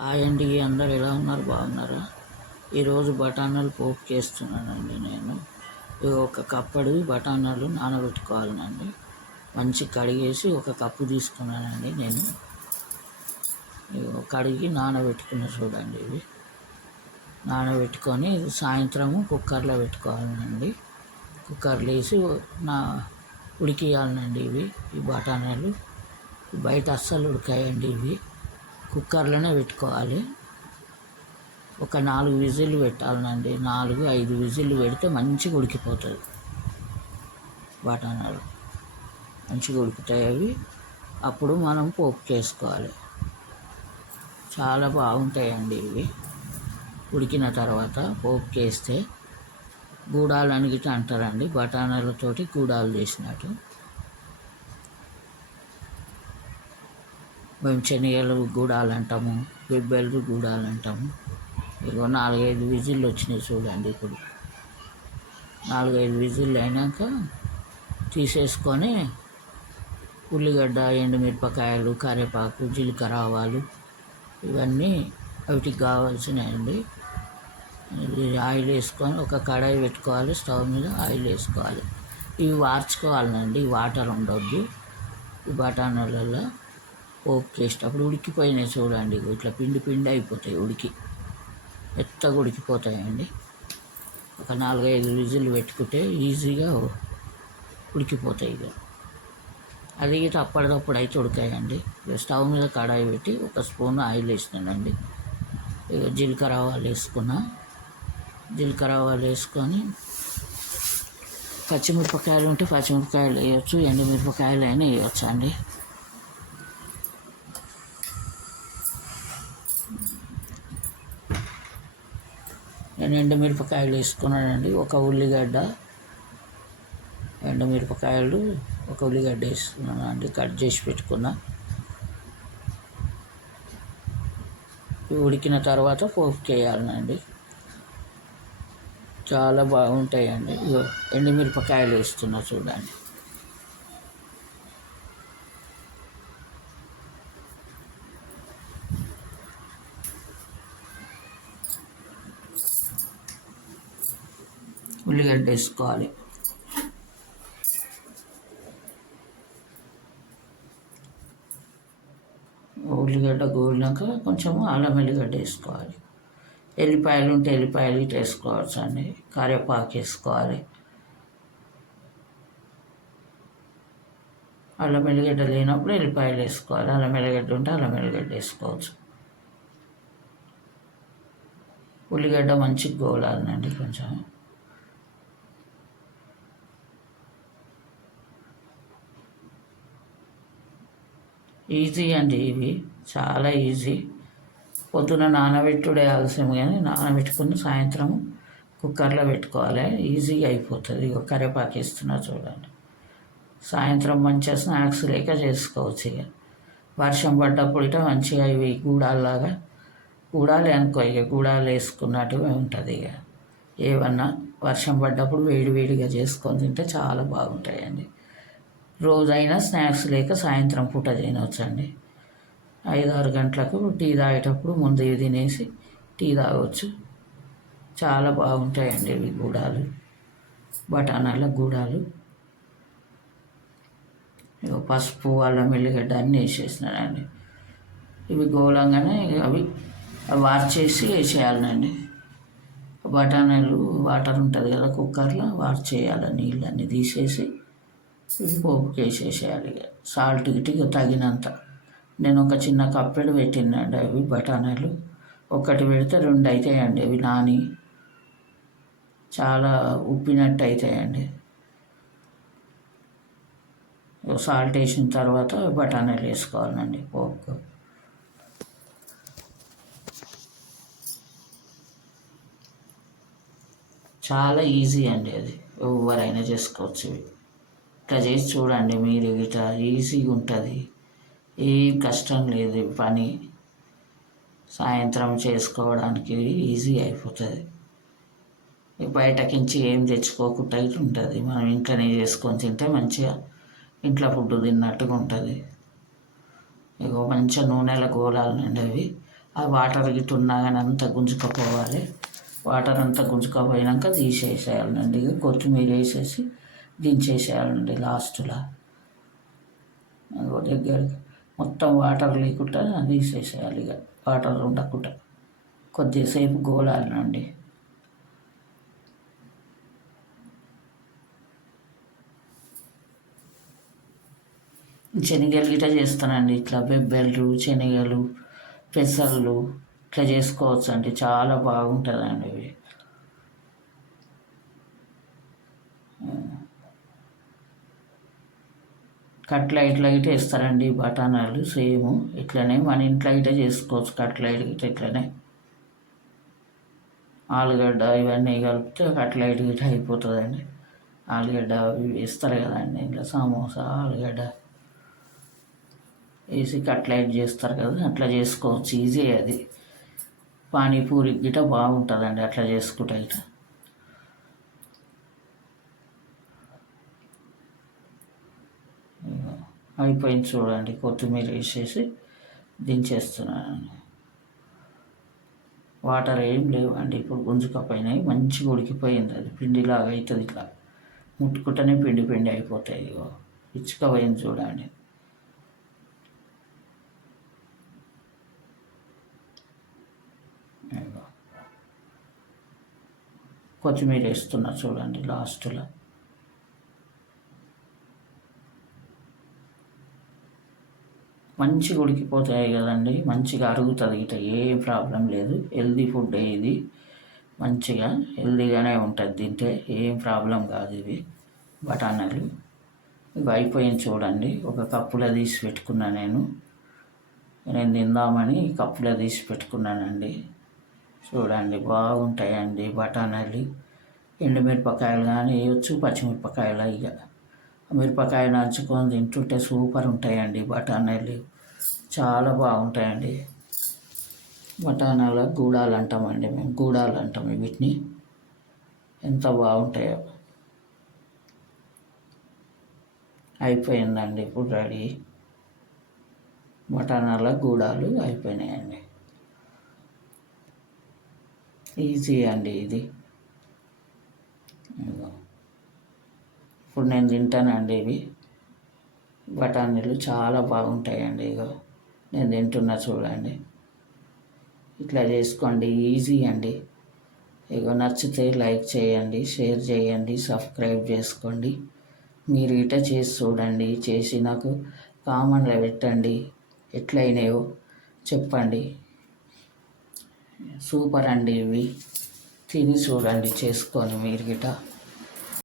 Hi అండి, అందరు ఎలా ఉన్నారు? బాగున్నారా? ఈరోజు బఠానీలు పోపు చేస్తున్నానండి నేను. ఒక కప్పడు బఠానీలు నానబెట్టుకోవాలండి. మంచి కడిగేసి ఒక కప్పు తీసుకున్నానండి నేను. కడిగి నానబెట్టుకున్న చూడండి. ఇవి నానబెట్టుకొని సాయంత్రము కుక్కర్లో పెట్టుకోవాలండి. కుక్కర్లో వేసి ఉడికియాలండి. ఈ బఠానీలు బయట అస్సలు ఉడకాయండి. ఇవి కుక్కర్లోనే పెట్టుకోవాలి. ఒక 4 విజిల్లు పెట్టాలండి. 4-5 విజిల్లు పెడితే మంచిగా ఉడికిపోతుంది. బఠానీలు మంచిగా ఉడుకుతాయి అవి. అప్పుడు మనం పోపు చేసుకోవాలి. చాలా బాగుంటాయండి ఇవి. ఉడికిన తర్వాత పోపు చేస్తే గూడాలు అని అంటారండి. బఠానీలతోటి గూడాలు చేసినట్టు. మేము శనగలు గూడాలు అంటాము, బెబ్బెలు గూడాలు అంటాము. ఇగో 4-5 విజిల్లు వచ్చినాయి చూడండి. ఇప్పుడు 4-5 విజిల్లు అయినాక తీసేసుకొని ఉల్లిగడ్డ, ఎండుమిరపకాయలు, కరివేపాకు, జీలకర్ర, ఆవాలు ఇవన్నీ వాటికి కావాల్సినవి. ఆయిల్ వేసుకొని ఒక కడాయి పెట్టుకోవాలి. స్టవ్ మీద ఆయిల్ వేసుకోవాలి. ఇవి వార్చుకోవాలండి. వాటర్ ఉండొద్దు. ఈ బఠానీలలో పోపు చేసేటప్పుడు ఉడికిపోయినాయి చూడండి. ఇట్లా పిండి పిండి అయిపోతాయి. మెత్తగా ఉడికిపోతాయండి. ఒక 4-5 విజిల్లు పెట్టుకుంటే ఈజీగా ఉడికిపోతాయి. అది అప్పటికప్పుడు అయితే ఉడకాయండి. స్టవ్ మీద కడాయి పెట్టి ఒక స్పూన్ ఆయిల్ వేసినానండి. జీలకర్ర ఆవాలు వేసుకున్నా. జీలకర్ర ఆవాలు వేసుకొని పచ్చిమిరపకాయలు ఉంటే పచ్చిమిరపకాయలు వేయచ్చు, ఎండుమిరపకాయలు అయినా వేయచ్చు అండి. నేను ఎండుమిరపకాయలు వేసుకున్నానండి. ఒక ఉల్లిగడ్డ, ఎండుమిరపకాయలు ఒక ఉల్లిగడ్డ వేసుకున్నాను అండి. కట్ చేసి పెట్టుకున్నా. ఉడికిన తర్వాత పోపు వేయాలండి. చాలా బాగుంటాయండి. ఎండుమిరపకాయలు వేస్తున్నా చూడండి. ఉల్లిగడ్డ వేసుకోవాలి. ఉల్లిగడ్డ గోలినాక కొంచెము అల్లం వెల్లిగడ్డ వేసుకోవాలి. ఎల్లిపాయలు ఉంటే ఎల్లిపాయలు ఇటు వేసుకోవచ్చు అండి. కరివేపాకు వేసుకోవాలి. అల్లం వెల్లిగడ్డ లేనప్పుడు ఎల్లిపాయలు వేసుకోవాలి. అల్లం వెల్లిగడ్డ ఉంటే అల్లం వెల్లిగడ్డ వేసుకోవచ్చు. ఉల్లిగడ్డ మంచిగా గోలాలండి. కొంచెం ఈజీ అండి. ఇవి చాలా ఈజీ. పొద్దున నానబెట్టుడే ఆలస్యం, కానీ నానబెట్టుకుని సాయంత్రం కుక్కర్లో పెట్టుకోవాలి. ఈజీగా అయిపోతుంది. కరివేపాకు వేస్తున్నా చూడండి. సాయంత్రం మంచిగా స్నాక్స్ లేక చేసుకోవచ్చు. వర్షం పడ్డప్పుడు మంచిగా ఇవి గూడాల్లాగా గూడాలు అనుకో. గూడాలు వేసుకున్నట్టుగా ఉంటుంది. ఏమన్నా వర్షం పడ్డప్పుడు వేడివేడిగా చేసుకొని తింటే చాలా బాగుంటాయండి. రోజైనా స్నాక్స్ లేక సాయంత్రం పూట తినవచ్చండి. 5-6 గంటలకు టీ తాగేటప్పుడు ముందు ఇవి తినేసి టీ తాగవచ్చు. చాలా బాగుంటాయండి ఇవి గూడాలు, బఠానీల గూడాలు. పసుపు, అల్లం వెల్లిగడ్డ అన్నీ వేసేసినానండి. ఇవి గోలంగానే అవి వార్చేసి వేసేయాలండి. బఠానీలు వాటర్ ఉంటుంది కదా కుక్కర్లో, వార్చేయాలి. నీళ్ళన్నీ తీసేసి పోపుకి వేసేసేయాలి. సాల్ట్ గిట్టిగా తగినంత. నేను ఒక చిన్న కప్పెడు పెట్టినండి. అవి బఠానీలు ఒకటి పెడితే 2 అవుతాయండి. అవి నాని చాలా ఉప్పినట్టు అవుతాయండి. సాల్ట్ వేసిన తర్వాత బఠానీలు వేసుకోవాలండి పోపుకు. చాలా ఈజీ అండి. అది ఎవరైనా చేసుకోవచ్చు. ఇట్లా చేసి చూడండి మీరు. ఇట్లా ఈజీగా ఉంటుంది. ఏం కష్టం లేదు. పని సాయంత్రం చేసుకోవడానికి ఈజీ అయిపోతుంది. బయటకించి ఏం తెచ్చుకోకుండా ఉంటుంది. మనం ఇంట్లోనే చేసుకొని తింటే మంచిగా ఇంట్లో ఫుడ్ తిన్నట్టుగా ఉంటుంది. మంచిగా నూనెలో గోలాలండి. అవి ఆ వాటర్ గిట్ట ఉన్నా కానీ అంతా గుంజుకపోవాలి. వాటర్ అంతా గుంజుకపోయినాక తీసేసేయాలండి. ఇక కొత్తిమీర వేసేసి దించేసేయాలండి లాస్ట్లో. దగ్గరికి మొత్తం వాటర్ లేకుండా తీసేసేయాలి. ఇక వాటర్ ఉండకుండా కొద్దిసేపు గోలాలండి. శనగలు గిట్ట చేస్తానండి. ఇట్లా బెబ్బెలు, శనగలు, పెసర్లు ఇట్లా చేసుకోవచ్చు అండి. చాలా బాగుంటుందండి ఇవి. కట్లైట్లు అయితే వేస్తారండి బఠానాలు సేమ్ ఇట్లనే మన ఇంట్లో అయితే చేసుకోవచ్చు. కట్లైట్ గిట్ట ఇట్లనే ఆలుగడ్డ ఇవన్నీ కలిపితే కట్లైట్ గిట్ట అయిపోతుందండి. ఆలుగడ్డ అవి వేస్తారు కదండి ఇంట్లో సమోసా ఆలుగడ్డ వేసి కట్లైట్ చేస్తారు కదా, అట్లా చేసుకోవచ్చు. ఈజీ అది. పానీపూరి గిట్ట బాగుంటుందండి అట్లా చేసుకుంటే గిట్ట. అయిపోయింది చూడండి. కొత్తిమీర వేసేసి దించేస్తున్నానండి. వాటర్ ఏం లేవండి. ఇప్పుడు గుంజుకపోయినాయి, మంచిగా ఉడికిపోయింది. అది పిండిలాగా అవుతుంది. ఇట్లా ముట్టుకుంటేనే పిండి పిండి అయిపోతాయి. ఇగో ఇచ్చుకపోయింది చూడండి. కొత్తిమీర వేస్తున్నా చూడండి లాస్ట్లో. మంచిగా ఉడికిపోతాయి కదండి, మంచిగా అరుగుతుంది ఇట. ఏం ప్రాబ్లం లేదు. హెల్దీ ఫుడ్ ఇది. మంచిగా హెల్దీగానే ఉంటుంది తింటే. ఏం ప్రాబ్లం కాదు ఇవి బఠానీలు. ఇవి అయిపోయింది చూడండి. ఒక కప్పులో తీసి పెట్టుకున్నా నేను తిందామని కప్పులో తీసి పెట్టుకున్నానండి. చూడండి బాగుంటాయండి బఠానీలు. ఎండుమిరపకాయలు కానీ వేయచ్చు, పచ్చిమిరపకాయలు. ఇక మిరపకాయ నంచుకొని తింటుంటే సూపర్ ఉంటాయండి బఠానీలు. చాలా బాగుంటాయండి. బఠానీల గూడాలు అంటామండి మేము. గూడాలు అంటాం వీటిని. ఎంత బాగుంటాయో. అయిపోయిందండి ఇప్పుడు రెడీ. బఠానీల గూడాలు అయిపోయినాయండి. ఈజీ అండి ఇది. ఇప్పుడు నేను తింటానండి ఇవి బఠానీలు. చాలా బాగుంటాయండి. ఇగో నేను తింటున్నా చూడండి. ఇట్లా చేసుకోండి, ఈజీ అండి. ఇగో నచ్చితే లైక్ చేయండి, షేర్ చేయండి, సబ్స్క్రైబ్ చేసుకోండి. మీరు ఇట చేసి చూడండి. చేసి నాకు కామెంట్లో పెట్టండి ఎట్లయినాయో చెప్పండి. సూపర్ అండి ఇవి. తిని చూడండి చేసుకొని మీరు గిట.